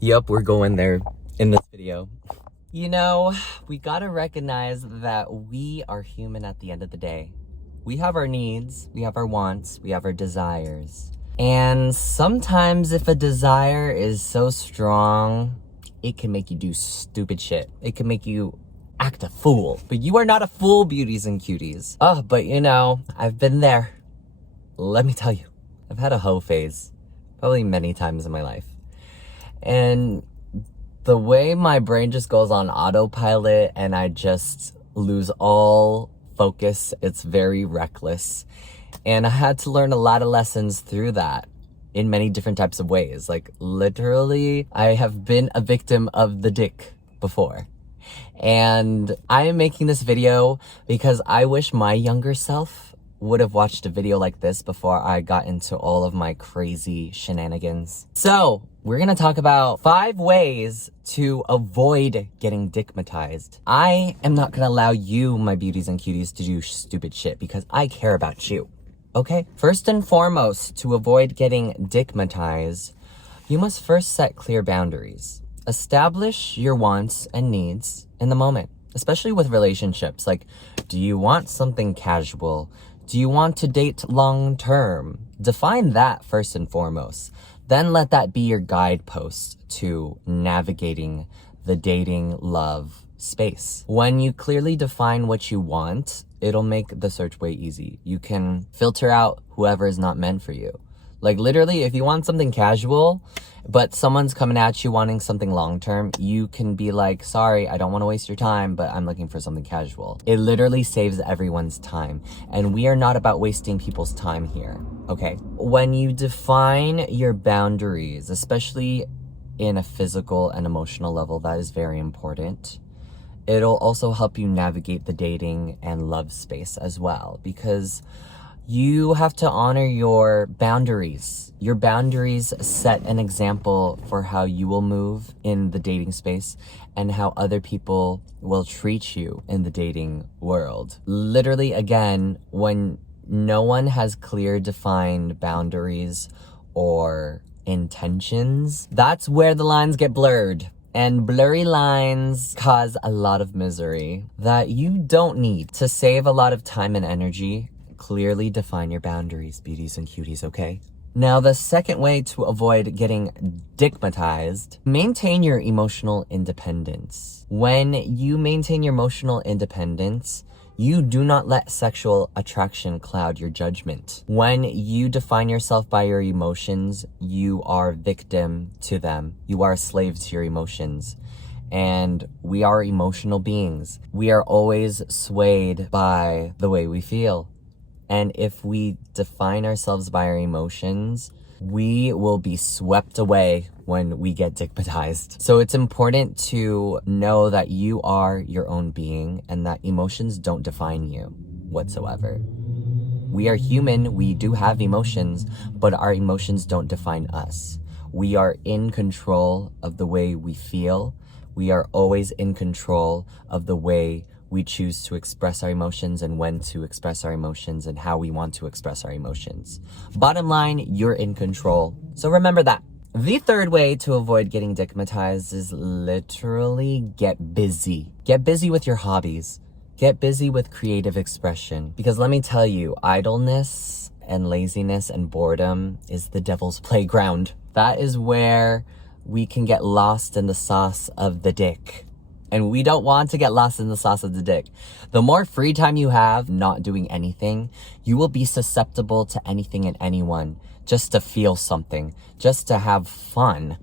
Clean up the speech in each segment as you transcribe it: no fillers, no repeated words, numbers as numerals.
Yup, we're going there in this video. You know, we gotta recognize that we are human at the end of the day. We have our needs, we have our wants, we have our desires. And sometimes if a desire is so strong, it can make you do stupid shit. It can make you act a fool. But you are not a fool, beauties and cuties. Oh, but you know, I've been there. Let me tell you, I've had a hoe phase probably many times in my life. And the way my brain just goes on autopilot and I just lose all focus, it's very reckless. And I had to learn a lot of lessons through that in many different types of ways. Like literally, I have been a victim of the dick before. And I am making this video because I wish my younger self would have watched a video like this before I got into all of my crazy shenanigans. So we're gonna talk about 5 ways to avoid getting dickmatized. I am not gonna allow you, my beauties and cuties, to do stupid shit because I care about you, okay? First and foremost, to avoid getting dickmatized, you must first set clear boundaries. Establish your wants and needs in the moment, especially with relationships. Like, do you want something casual? Do you want to date long term? Define that first and foremost. Then let that be your guidepost to navigating the dating love space. When you clearly define what you want, it'll make the search way easy. You can filter out whoever is not meant for you. Like literally, if you want something casual, but someone's coming at you wanting something long-term, you can be like, sorry, I don't want to waste your time, but I'm looking for something casual. It literally saves everyone's time. And we are not about wasting people's time here, okay? When you define your boundaries, especially in a physical and emotional level, that is very important. It'll also help you navigate the dating and love space as well, because you have to honor your boundaries. Your boundaries set an example for how you will move in the dating space and how other people will treat you in the dating world. Literally, again, when no one has clear defined boundaries or intentions, that's where the lines get blurred. And blurry lines cause a lot of misery that you don't need. To save a lot of time and energy, clearly define your boundaries, beauties and cuties, okay? Now, the second way to avoid getting dickmatized, maintain your emotional independence. When you maintain your emotional independence, you do not let sexual attraction cloud your judgment. When you define yourself by your emotions, you are victim to them. You are a slave to your emotions. And we are emotional beings. We are always swayed by the way we feel. And if we define ourselves by our emotions, we will be swept away when we get dickmatized. So it's important to know that you are your own being and that emotions don't define you whatsoever. We are human, we do have emotions, but our emotions don't define us. We are in control of the way we feel. We are always in control of the way we choose to express our emotions and when to express our emotions and how we want to express our emotions. Bottom line, you're in control. So remember that. The third way to avoid getting dickmatized is literally get busy. Get busy with your hobbies. Get busy with creative expression. Because let me tell you, idleness and laziness and boredom is the devil's playground. That is where we can get lost in the sauce of the dick. And we don't want to get lost in the sauce of the dick. The more free time you have not doing anything, you will be susceptible to anything and anyone just to feel something, just to have fun.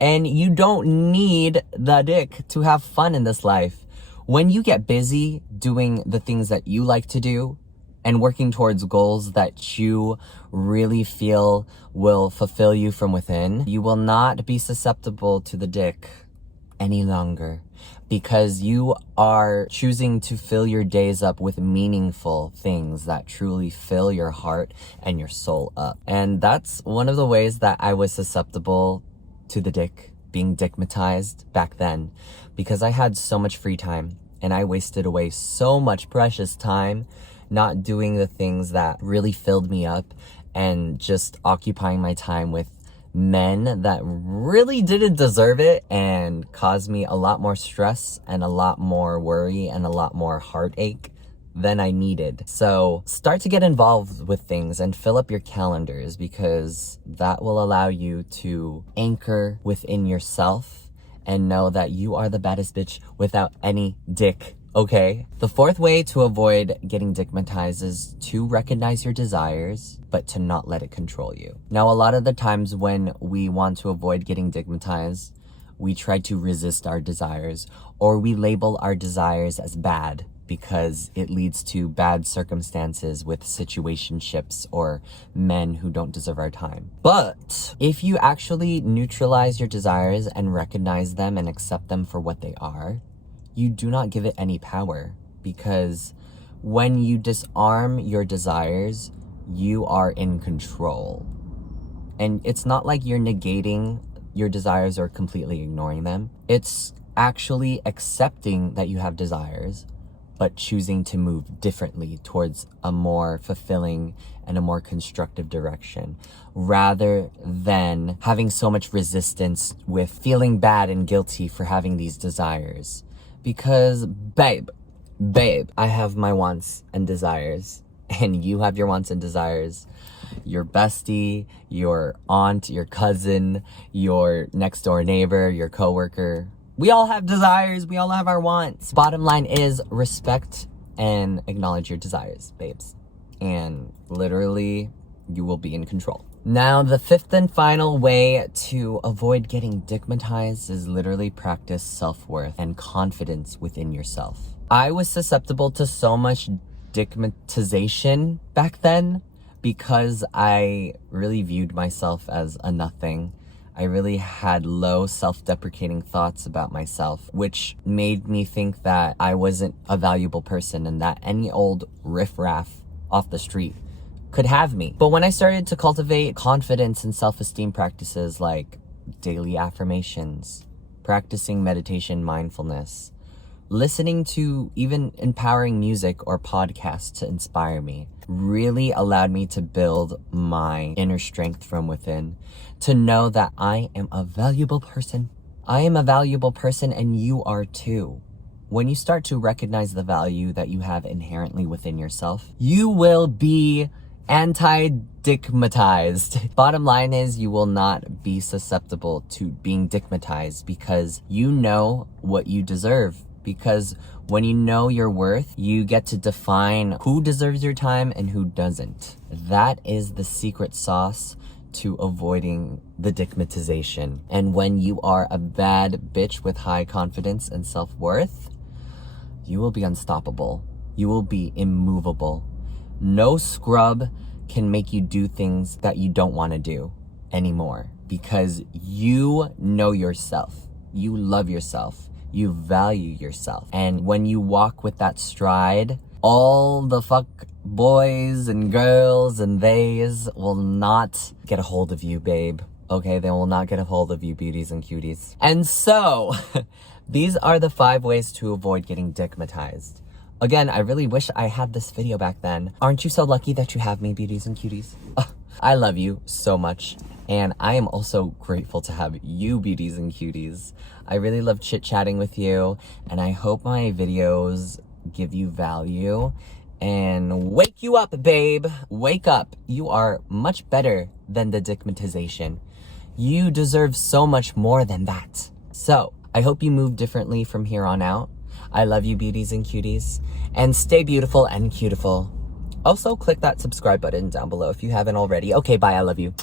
And you don't need the dick to have fun in this life. When you get busy doing the things that you like to do and working towards goals that you really feel will fulfill you from within, you will not be susceptible to the dick any longer, because you are choosing to fill your days up with meaningful things that truly fill your heart and your soul up. And that's one of the ways that I was susceptible to the dick, being dickmatized back then, because I had so much free time and I wasted away so much precious time not doing the things that really filled me up and just occupying my time with men that really didn't deserve it and caused me a lot more stress and a lot more worry and a lot more heartache than I needed. So start to get involved with things and fill up your calendars, because that will allow you to anchor within yourself and know that you are the baddest bitch without any dick. Okay. The fourth way to avoid getting dickmatized is to recognize your desires, but to not let it control you. Now, a lot of the times when we want to avoid getting dickmatized, we try to resist our desires, or we label our desires as bad because it leads to bad circumstances with situationships or men who don't deserve our time. But if you actually neutralize your desires and recognize them and accept them for what they are, you do not give it any power, because when you disarm your desires, you are in control. And it's not like you're negating your desires or completely ignoring them. It's actually accepting that you have desires, but choosing to move differently towards a more fulfilling and a more constructive direction, rather than having so much resistance with feeling bad and guilty for having these desires. Because babe, I have my wants and desires, and you have your wants and desires. Your bestie, your aunt, your cousin, your next door neighbor, your coworker. We all have desires. We all have our wants. Bottom line is respect and acknowledge your desires, babes. And literally, you will be in control. Now, the fifth and final way to avoid getting dickmatized is literally practice self-worth and confidence within yourself. I was susceptible to so much dickmatization back then because I really viewed myself as a nothing. I really had low self-deprecating thoughts about myself, which made me think that I wasn't a valuable person and that any old riffraff off the street could have me. But when I started to cultivate confidence and self-esteem practices like daily affirmations, practicing meditation, mindfulness, listening to even empowering music or podcasts to inspire me, really allowed me to build my inner strength from within, to know that I am a valuable person. I am a valuable person, and you are too. When you start to recognize the value that you have inherently within yourself, you will be anti-dickmatized. Bottom line is, you will not be susceptible to being dickmatized because you know what you deserve. Because when you know your worth, you get to define who deserves your time and who doesn't. That is the secret sauce to avoiding the dickmatization. And when you are a bad bitch with high confidence and self-worth, you will be unstoppable. You will be immovable. No scrub can make you do things that you don't want to do anymore, because you know yourself. You love yourself. You value yourself. And when you walk with that stride, all the fuck boys and girls and theys will not get a hold of you, babe. Okay, they will not get a hold of you, beauties and cuties. And so, these are the 5 ways to avoid getting dickmatized. Again, I really wish I had this video back then. Aren't you so lucky that you have me, beauties and cuties? I love you so much. And I am also grateful to have you, beauties and cuties. I really love chit-chatting with you, and I hope my videos give you value and wake you up, babe. Wake up. You are much better than the dickmatization. You deserve so much more than that. So, I hope you move differently from here on out. I love you, beauties and cuties, and stay beautiful and cutiful. Also, click that subscribe button down below if you haven't already. Okay, bye. I love you.